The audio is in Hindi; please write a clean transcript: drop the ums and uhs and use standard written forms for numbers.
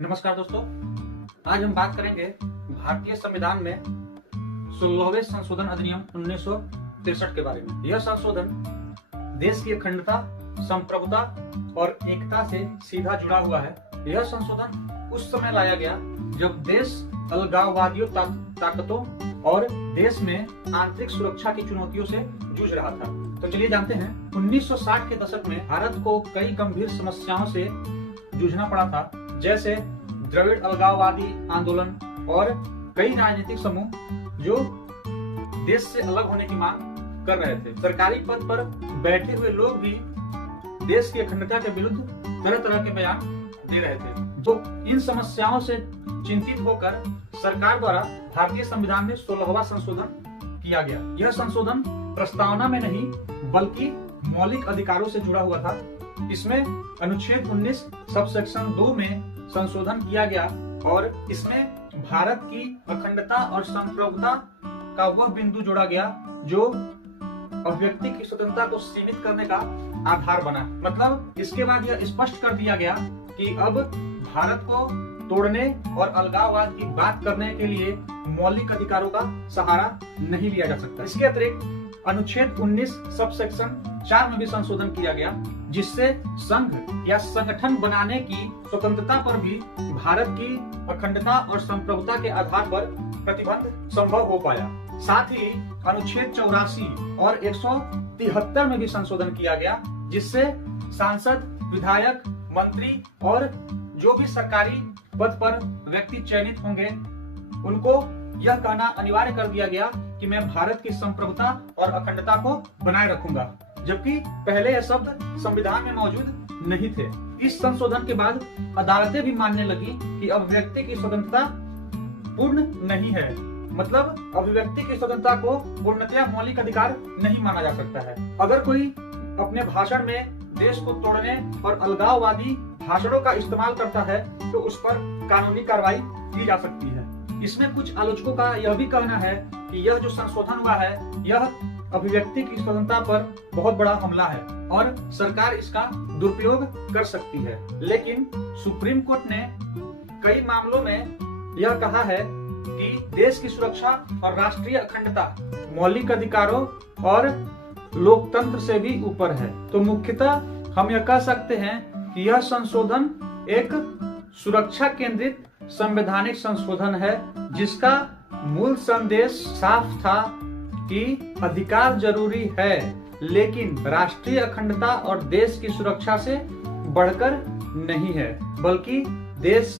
नमस्कार दोस्तों, आज हम बात करेंगे भारतीय संविधान में 16वें संशोधन अधिनियम 1963 के बारे में। यह संशोधन देश की अखंडता, संप्रभुता और एकता से सीधा जुड़ा हुआ है। यह संशोधन उस समय लाया गया जब देश अलगाववादियों ताकतों और देश में आंतरिक सुरक्षा की चुनौतियों से जूझ रहा था। तो चलिए जानते हैं। 1960 के दशक में भारत को कई गंभीर समस्याओं से जूझना पड़ा था, जैसे द्रविड़ अलगाववादी आंदोलन और कई राजनीतिक समूह जो देश से अलग होने की मांग कर रहे थे। सरकारी पद पर बैठे हुए लोग भी देश की अखंडता के विरुद्ध तरह तरह के बयान दे रहे थे। तो इन समस्याओं से चिंतित होकर सरकार द्वारा भारतीय संविधान में 16वां संशोधन किया गया। यह संशोधन प्रस्तावना में नहीं बल्कि मौलिक अधिकारों से जुड़ा हुआ था। इसमें अनुच्छेद 19 सबसेक्शन 2 में संशोधन किया गया और इसमें भारत की अखंडता और संप्रभुता का वह बिंदु जोड़ा गया जो अभिव्यक्ति की स्वतंत्रता को सीमित करने का आधार बना। मतलब इसके बाद यह स्पष्ट कर दिया गया कि अब भारत को तोड़ने और अलगाववाद की बात करने के लिए मौलिक अधिकारों का सहारा नहीं लिया जा सकता। इसके अतिरिक्त अनुच्छेद 19 सबसेक्शन 4 में भी संशोधन किया गया, जिससे संघ या संगठन बनाने की स्वतंत्रता पर भी भारत की अखंडता और संप्रभुता के आधार पर प्रतिबंध संभव हो पाया। साथ ही अनुच्छेद 84 और 173 में भी संशोधन किया गया, जिससे सांसद, विधायक, मंत्री और जो भी सरकारी पद पर व्यक्ति चयनित होंगे उनको यह कहना अनिवार्य कर दिया गया कि मैं भारत की संप्रभुता और अखंडता को बनाए रखूंगा, जबकि पहले यह शब्द संविधान में मौजूद नहीं थे। इस संशोधन के बाद अदालतें भी मानने लगी कि अभिव्यक्ति की स्वतंत्रता पूर्ण नहीं है। मतलब अभिव्यक्ति की स्वतंत्रता को पूर्णतया मौलिक अधिकार नहीं माना जा सकता है। अगर कोई अपने भाषण में देश को तोड़ने और अलगाववादी भाषणों का इस्तेमाल करता है तो उस पर कानूनी कार्रवाई की जा सकती है। इसमें कुछ आलोचकों का यह भी कहना है कि यह जो संशोधन हुआ है यह अभिव्यक्ति की स्वतंत्रता पर बहुत बड़ा हमला है और सरकार इसका दुरुपयोग कर सकती है। लेकिन सुप्रीम कोर्ट ने कई मामलों में यह कहा है कि देश की सुरक्षा और राष्ट्रीय अखंडता मौलिक अधिकारों और लोकतंत्र से भी ऊपर है। तो मुख्यतः हम यह कह सकते हैं कि यह संशोधन एक सुरक्षा केंद्रित संवैधानिक संशोधन है, जिसका मूल संदेश साफ था कि अधिकार जरूरी है लेकिन राष्ट्रीय अखंडता और देश की सुरक्षा से बढ़कर नहीं है, बल्कि देश